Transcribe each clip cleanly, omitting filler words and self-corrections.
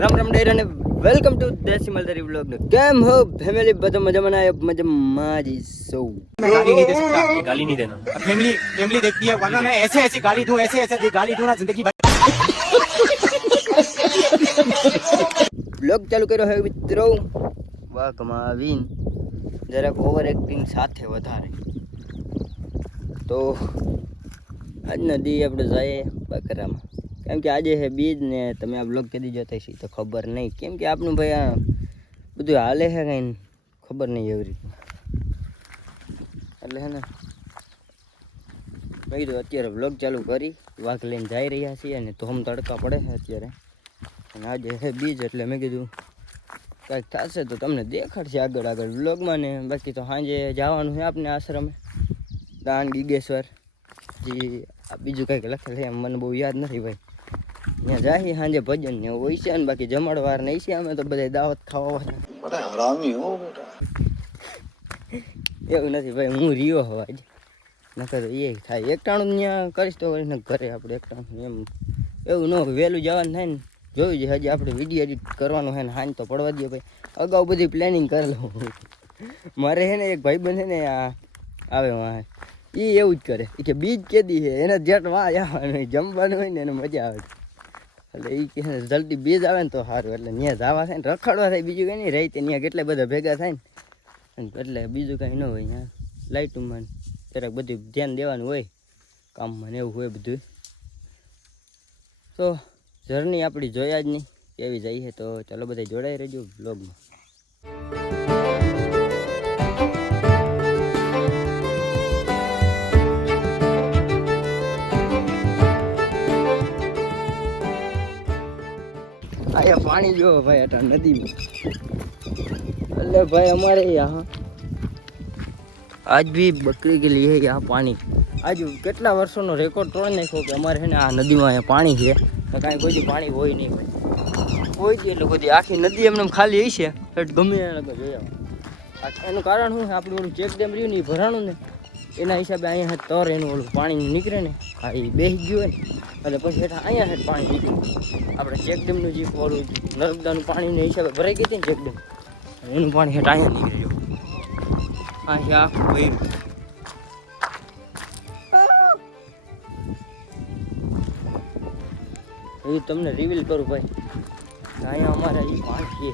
રામ રામ ડેર અને welcome to દેશી મલદારી vlog નો કેમ હો ફેમિલી બધા મજામાં ના મજામાં જ સો गाली नहीं दे सकता, गाली नहीं देना। फैमिली फैमिली देखती है, वरना मैं ऐसे ऐसे गाली दूं, ऐसे ऐसे गाली दूं ना जिंदगी भर। વ્લોગ ચાલુ કર્યો હવે મિત્રો વાકમાં આવીને જરાક ઓવર એક્ટિંગ સાથે વધારે તો આજના દી આપણે જઈએ બકરામાં કેમ કે આજે છે બીજ ને તમે આ વ્લોગ કદી જોતા હશો તો ખબર નહીં કેમ કે આપણું ભાઈ આ બધું હાલે છે કંઈ ખબર નહીં એવી રીતે એટલે હે ને મેં કીધું અત્યારે વ્લોગ ચાલુ કરી વાઘ લઈને જઈ રહ્યા છીએ અને ધોમ તડકા પડે છે અત્યારે અને આજે છે બીજ એટલે મેં કીધું કાંઈક થશે તો તમને દેખાડશે આગળ આગળ વ્લોગમાં ને બાકી તો સાંજે જવાનું છે આપણે આશ્રમે દાન ગીગેશ્વર જે બીજું કંઈક લખેલ છે એમ મને બહુ યાદ નથી ભાઈ ત્યાં જાય સાંજે ભજન ને હોય છે ને બાકી જમણવાર નહીં છે અમે તો બધા દાવત ખાવા એવું નથી ભાઈ હું રીયો હવે આજે નકર તો એ થાય એકટાણું ત્યાં કરીશ તો કરીને ઘરે આપણે એકટાણું એમ એવું ન હોય વહેલું જવાનું થાય ને જોયું છે હજી આપણે વિડીયો એડિટ કરવાનું છે ને હાંજ તો પડવા દઈએ ભાઈ અગાઉ બધી પ્લાનિંગ કરેલું મારે છે ને એક ભાઈબંધ છે ને આવે વાં એ એવું જ કરે કે બીજ કેદી છે એને જેટ વાં આવવાનું જમવાનું હોય ને એને મજા આવે એટલે એ કે જલ્દી બીજ આવે ને તો સારું એટલે ત્યાં જવા થાય ને રખડવા થાય બીજું કંઈ નહીં રહી ત્યાં કેટલા બધા ભેગા થાય ને એટલે બીજું કાંઈ ન હોય ત્યાં લાઇટમાં જરાક બધું ધ્યાન દેવાનું હોય કામમાં ને એવું હોય બધું તો જર્ની આપણી જોયા જ નહીં કેવી જઈએ તો ચાલો બધા જોડાઈ રહેજો બ્લોગમાં અહીંયા પાણી જોવો ભાઈ આટા નદીમાં એટલે ભાઈ અમારે यहाँ आज भी बकरी के लिए यहाँ पानी आज કેટલા વર્ષોનો રેકોર્ડ તોડી નાખ્યો કે અમારે છે ને આ નદીમાં અહીંયા પાણી છે તો કાંઈ કોઈ પાણી હોય નહીં ભાઈ કોઈ દી એટલે કોઈ આખી નદી એમને ખાલી હશે એટલે ગમે એને લગો જોયા એનું કારણ શું છે આપણું ઓલું ચેક ડેમ રહ્યું ને એ ભરાણું ને એના હિસાબે અહીંયા તર એનું ઓલું પાણી નીકળે ને હા એ બેસી ગયું હોય ને એટલે પછી હેઠા અહીંયા હેઠ પાણી નીકળે આપણે ચેક ડેમનું જે ઓલું નર્મદાનું પાણીને હિસાબે ભરાઈ ગઈ હતી ને ચેક ડેમ એનું પાણી હેઠ અહીંયા નીકળી ગયું અહીંયા આખું ભર્યું એ તમને રિવીલ કરું ભાઈ અહીંયા અમારે એ પાણી છે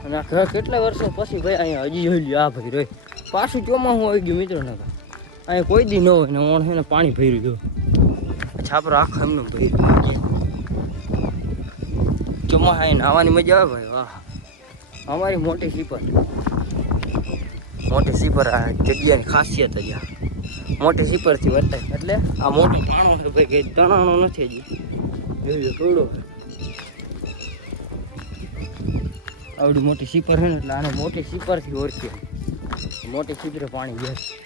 અને આ ઘર કેટલા વર્ષો પછી ભાઈ અહીંયા હજી જોઈ લ્યો આ ભાઈ રોય પાછું ચોમાસું આવી ગયું મિત્રો ના અહીંયા કોઈ દી ન હોય ને ઓણ છે ને પાણી ભર્યું ગયું છાપરો આખો એમને ભર્યું ચોમાસા અહીં નાહવાની મજા આવે ભાઈ વાહ અમારી મોટી સીપર આ જગ્યાની ખાસિયત જ આ મોટી સીપરથી વર્તાય એટલે આ મોટો ટાણો છે ભાઈ કંઈ તણાણો નથી હજી જોઈ થોડો આવડી મોટી સીપર છે ને એટલે આને મોટી સીપરથી ઓળખીએ મોટી સીપરે પાણી ગયા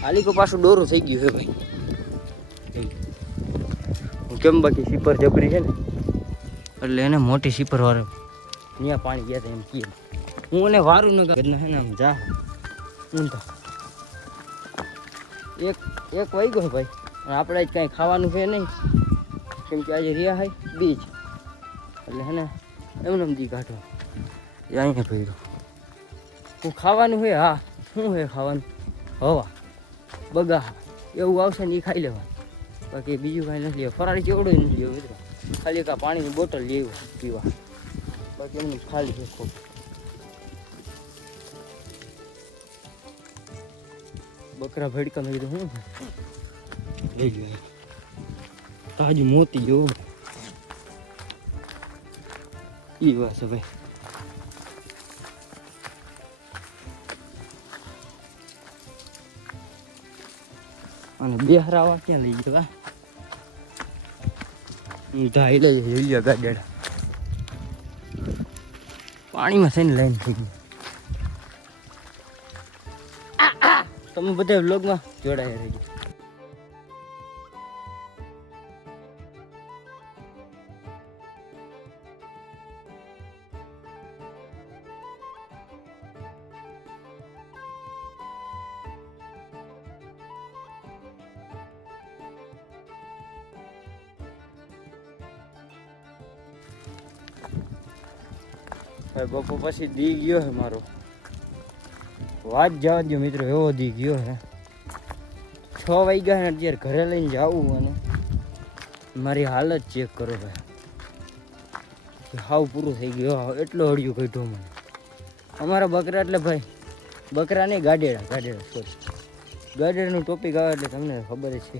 હાલીકો પાછું ડોરું થઈ ગયું છે ભાઈ કેમ બાકી સીપર જબરી છે ને એટલે એને મોટી સીપર વાળો ત્યાં પાણી ગયા હતા એમ કીએ હું એને વારું ન કર છે ને આમ જા ઊંધા એક વાગ્યો ભાઈ અને આપણે જ કાંઈ ખાવાનું છે નહીં કેમ કે આજે રહ્યા હોય બીજ એટલે હે ને એમને દી કાઢો એ અહીંયા ભર્યો હું ખાવાનું હોય હા શું હોય ખાવાનું હવા બગા એવું આવશે ને એ ખાઈ લેવા બાકી બીજું કાંઈ નથી લેવા ફરાળી ચેવડું નથી લેવું મિત્રો ખાલી એક પાણીની બોટલ લેવું પીવા બાકી એમને ખાલી છે ખૂબ બકરા ભડકા મેં કીધું શું લઈ લો તાજું મોતી જો એ વાત છે ભાઈ અને બે હરાવા ક્યાં લઈ જવા ઢાઈ લઈ જઈએ ગાડેડા પાણીમાં થઈને લઈને થઈ ગયું તમે બધા વ્લોગમાં જોડાયા રહેજો ભાઈ બપોર પછી દી ગયો હે મારો, વાત જવા દો મિત્રો, એવો દી ગયો હે. 6 વાગ્યા ને અત્યારે ઘરે લઈને જાવું અને મારી હાલત ચેક કરો ભાઈ, હાવ પૂરું થઈ ગયું. એટલો હળિયું કાઢ્યો મને. અમારા બકરા એટલે ભાઈ બકરા નહીં, ગાડેડા સોરી, ગાડેડાનું ટોપિક આવે એટલે તમને ખબર જ છે.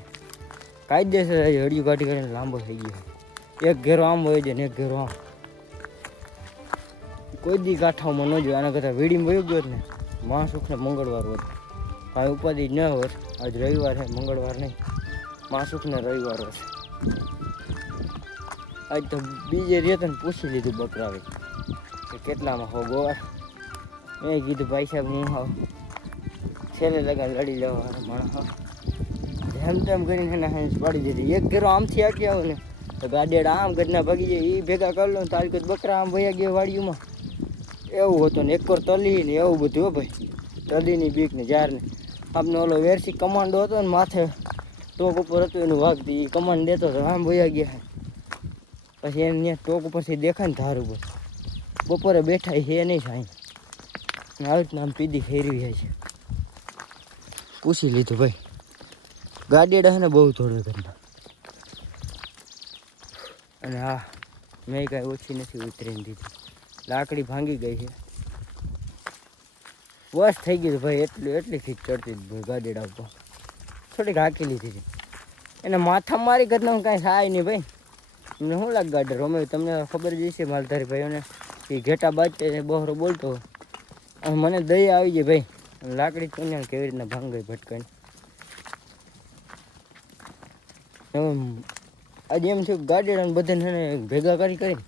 કાયદેસર હળિયું કાઢી કાઢીને લાંબો થઈ ગયો. એક ઘેરો આમ હોય છે ને એક ઘેરો આમ. કોઈ દી કાંઠામાં ન જોયું. આના કરતાં વીડીમાં વયું ગયો ને મહાસુખને મંગળવાર હોત, કાંઈ ઉપાધિ ન હોત. આજ રવિવાર છે, મંગળવાર નહીં, મહાસુખને રવિવાર હોત. આજ તો બીજે રેતને પૂછી લીધું બકરાવે કે કેટલામાં હો ગોવાર. મેં કીધું ભાઈ સાહેબ હું હાવ છેલ્લે લગા લડી લેવા માણસ જેમ તેમ કરીને એને હાંસ પાડી દીધી. એક ઘેરો આમથી આખી આવો ને તો ગાડેડા આમ ઘરના ભાગી જાય, એ ભેગા કરી લો ને તારી કોઈ બકરા આમ વયા ગયા વાડીઓમાં. એવું હતું ને એક વાર તલી ને એવું બધું. હો ભાઈ તલીની બીક ને જાર ને આપણે ઓલો વેરસી કમાન્ડો હતો ને માથે ટોક ઉપર હતું એનું વાગતી, એ કમાન્ડ દેતો હતો આમ વયા ગયા. પછી એમ ત્યાં ટોક ઉપરથી દેખાય ને ધાર ઉપર બપોરે બેઠા છે નહીં સાંઈ આવી રીતના આમ પીધી ફેરવી જાય છે. પૂછી લીધું ભાઈ, ગાડીડા છે ને બહુ થોડું ઘરના. અને હા મેં કાંઈ ઓછી નથી ઉતરીને દીધી, લાકડી ભાંગી ગઈ છે. બસ થઈ ગયું ભાઈ, એટલી ફીટ ચડતી ભાઈ ગાડીડા ઉપર થોડીક હાકી લીધી છે. એને માથા મારી ઘરના કાંઈ થાય નહીં ભાઈ. તમને શું લાગે ગાડી રમે તમને ખબર જ છે માલધારી ભાઈઓને એ ઘેટા બાજતે બહોરો બોલતો અને મને દયા આવી જાય ભાઈ. લાકડી ચૂને કેવી રીતના ભાંગઈ ભટકાઈને. આજે એમ થયું ગાડીડાને બધાને ભેગા કરીને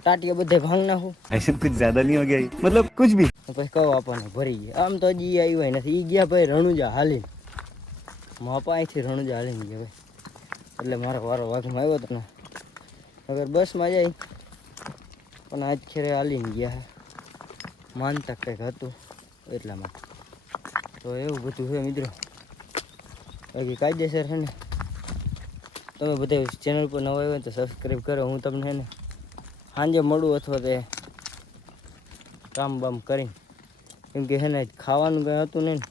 ટાટિયા બધા ભાંગ નાખું. ऐसे कुछ ज्यादा नहीं हो गया मतलब कुछ भी. પછી કહો આપણને ભરી ગયા. આમ તો હજી આવ્યા નથી. એ ગયા ભાઈ રણુજા હાલીને, માપા અહીંથી રણુજા હાલીને ગયા ભાઈ. એટલે મારો વારો વાઘમાં આવ્યો હતો ને. અગર બસમાં જાય પણ આજ ખેરે હાલીને ગયા હે, માનતા કંઈક હતું એટલા માટે. તો એવું બધું છે મિત્રો. બાકી કાયદેસર છે ને તમે બધા ચેનલ પર નવા આવ્યો તો સબસ્ક્રાઈબ કરો. હું તમને છે ને સાંજે મળું અથવા તે કામ બામ કરીને, કેમ કે છે ને ખાવાનું કંઈ હતું નહીં ને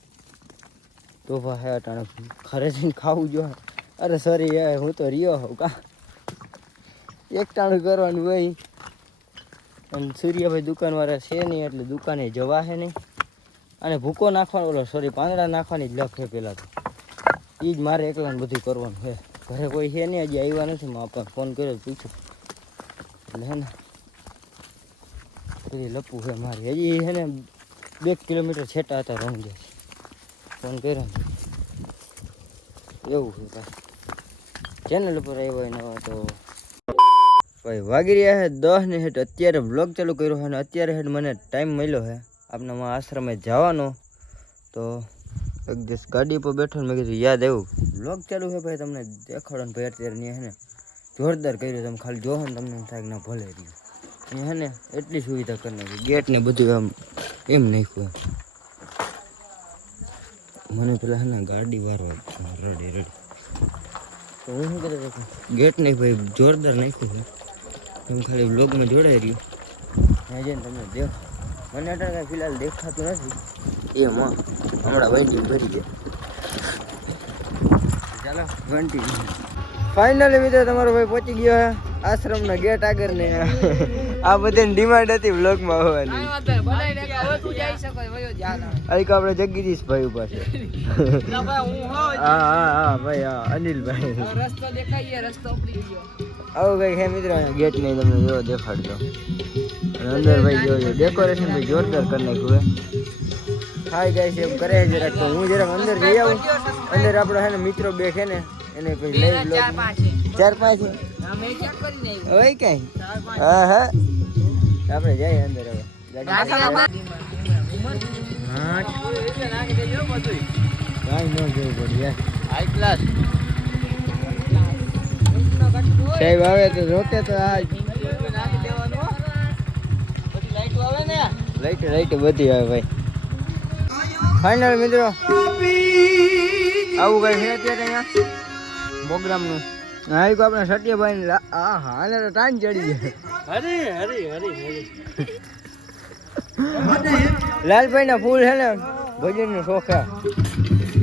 તો ભાઈ અટાણે ઘરે જઈને ખાવું જોઈએ. અરે સોરી યાર હું તો રહ્યો હોઉં કા એકટાણું કરવાનું હોય. અને સૂર્યભાઈ દુકાનવાળા છે નહીં એટલે દુકાને જવા છે નહીં. અને ભૂકો નાખવાનો ઓલો સોરી પાંદડા નાખવાની જ લખ છે પહેલાં તો. એ જ મારે એકલાને બધું કરવાનું છે. ઘરે કોઈ છે નહીં, હજી આવ્યા નથી. મેં આપણને ફોન કર્યો પૂછ્યું એટલે હે ને બધી લપવું છે મારી. હજી છે ને 2 કિલોમીટર છેટા હતા રણુજા. ફોન કર્યો ને એવું છે ભાઈ. ચેનલ ઉપર આવ્યો હોય નવા તો ભાઈ વાગી રહ્યા છે 10 ને હેઠ. અત્યારે બ્લોગ ચાલુ કર્યો છે અને અત્યારે હેઠ મને ટાઈમ મળ્યો છે આપણામાં આશ્રમે જવાનો. તો એક દિવસ ગાડી પર બેઠો ને મેં કીધું યાદ આવ્યું બ્લોગ ચાલુ છે ભાઈ તમને દેખાડો ને ભાઈ. અત્યારે ત્યાં છે ને જોરદાર કર્યું. તમે ખાલી જોવો ને તમને થાય કે ના ભલે રહ્યું. અહીંયા છે ને એટલી સુવિધા કરી નાખી, ગેટ ને બધું આમ એમ નાખ્યું. મને પેલા છે ને ગાડી વારવા રડી તો હું શું કરતો ગેટ નહીં ભાઈ જોરદાર નાખ્યું છે. તમે ખાલી બ્લોગમાં જોડાઈ રહ્યું ત્યાં જઈને તમને દેખ. મને અત્યારે કાંઈ ફિલહાલ દેખાતું નથી એમાં. હમણાં વંટી ભરી જાય. ચાલો વંટી ફાઇનલી મિત્રો તમારો ભાઈ પહોંચી ગયો છે આશ્રમના ગેટ આગળ ને. આ બધાની ડિમાન્ડ હતી બ્લોગમાં આવવાની. આપણે જગદીશ ભાઈ પાસે. હા ભાઈ હા અનિલભાઈ. આવું કઈ છે મિત્રો ગેટ નહીં તમને જોવો દેખાડતો. અને અંદર ભાઈ જોજો ડેકોરેશન ભાઈ જોરદાર કરી નાખ્યું હે. હાય ગાઈસ એમ કરે જરાક તો હું જરાક અંદર જઈ આવું. અંદર આપણો છે ને મિત્રો બે છે ને એને કોઈ લઈ લો 4-5 છે હવે કઈ. હા આપણે જઈએ અંદર હવે. કાંઈ ન જોવું પડે હાઈ ક્લાસ સાહેબ આવે તો રોકે તો આ લાઈટ બધી આવે ભાઈ. ફાઇનલ મિત્રો આવું કઈ છે અત્યારે અહીંયા પ્રોગ્રામનું. હા કો આપણે સત્યભાઈ હા હાલે તો ટાઈમ ચડી જાય. લાલભાઈ ના ફૂલ છે ને ભજન નો શોખા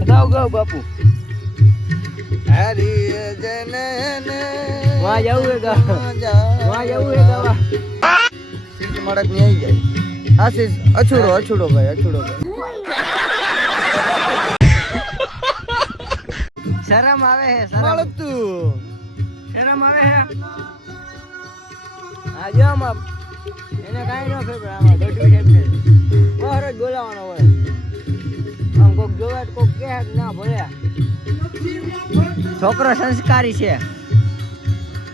ગાવ ગાવ બાપુ વાહ જવું હે વાહ જવું હે ગાવા સીટ મળક ની આવી જાય આશીષ અછૂડો ભાઈ શરમ આવે હે શરમ આવે હે આજે આમ એને કાંઈ ન ફેર આમાં ગઢવી સાહેબ ને બહાર જ બોલાવાનો હોય આમ કોક જોવે કોક કે ના ભલે છોકરો સંસ્કારી છે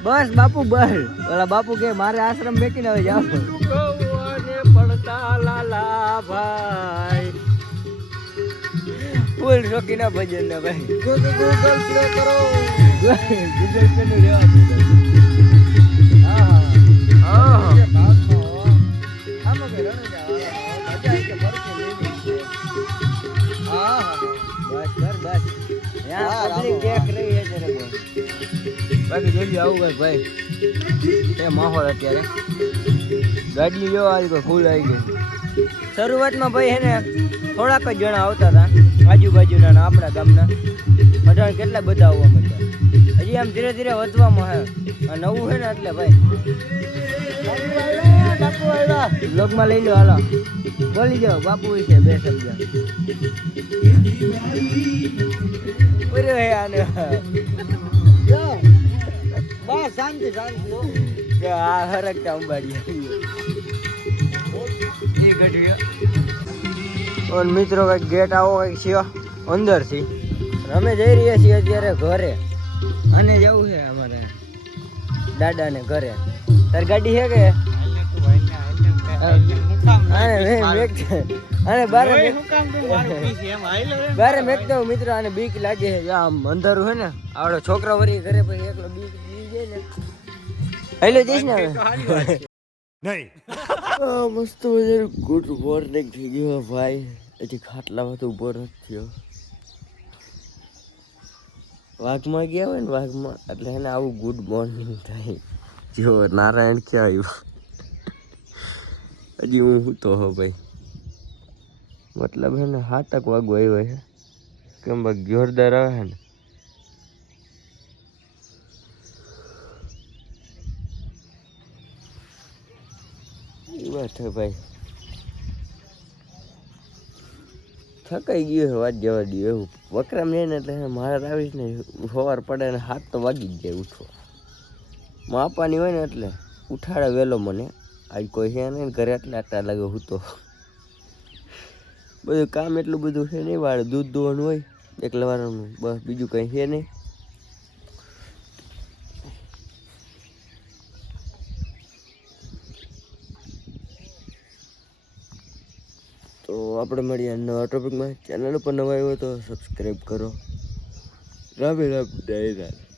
બસ બાપુ બસ ઓલા બાપુ કે મારે આશ્રમ બેકીને હવે જાવ પડતા લાલા ભાઈ ફૂલ શોખીના ભજન ને ભાઈ ગૂગલ પ્લે કરો ગૂગલ પ્લે નું રેવા બાકી જોઈ આવું ભાઈ એ માહોલ અત્યારે ગાડી જો આવી ગઈ ફૂલ આવી ગઈ શરૂઆતમાં ભાઈ હે ને થોડાક જ જણા આવતા હતા આજુબાજુના આપણા ગામના અઢાર કેટલા બધા આવવા માંડ્યા હજી આમ ધીરે ધીરે વધવામાં હે આ નવું છે ને એટલે ભાઈ બાપુ આવ્યા બ્લોગમાં લઈ લો હાલો બોલી જાઓ બાપુ છે બે શબ્દ પૂરું હે આને બસ શાંતિ આ હરકતા અંબાડી મિત્રો કઈક ગેટ આવો કઈક છે અંદર થી અમે જઈ રહ્યા છીએ અત્યારે ઘરે અને જવું છે અમારે દાદા ને ઘરે તાર ગાડી છે કે બારે મેકતો મિત્રો આને બીક લાગે છે આમ અંધારું હે ને આવડો છોકરા વરી ઘરે પછી એકલો બીક જાય ને હેલો જઈશ ને નહીં મસ્ત મજાનું ગુડ મોર્નિંગ થઈ ગયું ભાઈ હજી ખાટલામાં તો ઉભો નથી થયો વાઘમાં ગયા હોય ને વાઘમાં એટલે એને આવું ગુડ મોર્નિંગ થાય જો નારાયણ ક્યાં આવ્યું હજી હું તો હો ભાઈ મતલબ હે ને 7 વાગો આવ્યો છે કેમ ભાઈ જોરદાર આવે છે ને એ વાત છે ભાઈ થકાઈ ગયો છે વાત જવા દે એવું વકરામ લે ને એટલે મારે આવીશ ને સવાર પડે ને 7 તો વાગી જ જાય ઉઠવા માપાની હોય ને એટલે ઉઠાડે વહેલો મને આજ કોઈ છે નહીં ઘરે એટલે આટલા લાગે હું તો બધું કામ એટલું બધું છે નહીં વાળે દૂધ દોવાનું હોય એકલા વાળાનું બસ બીજું કંઈ છે નહીં તો આપણે મળીએ નવા ટોપિકમાં ચેનલ ઉપર નવા આવ્યો તો સબસ્ક્રાઈબ કરો રામ રામ જય રામ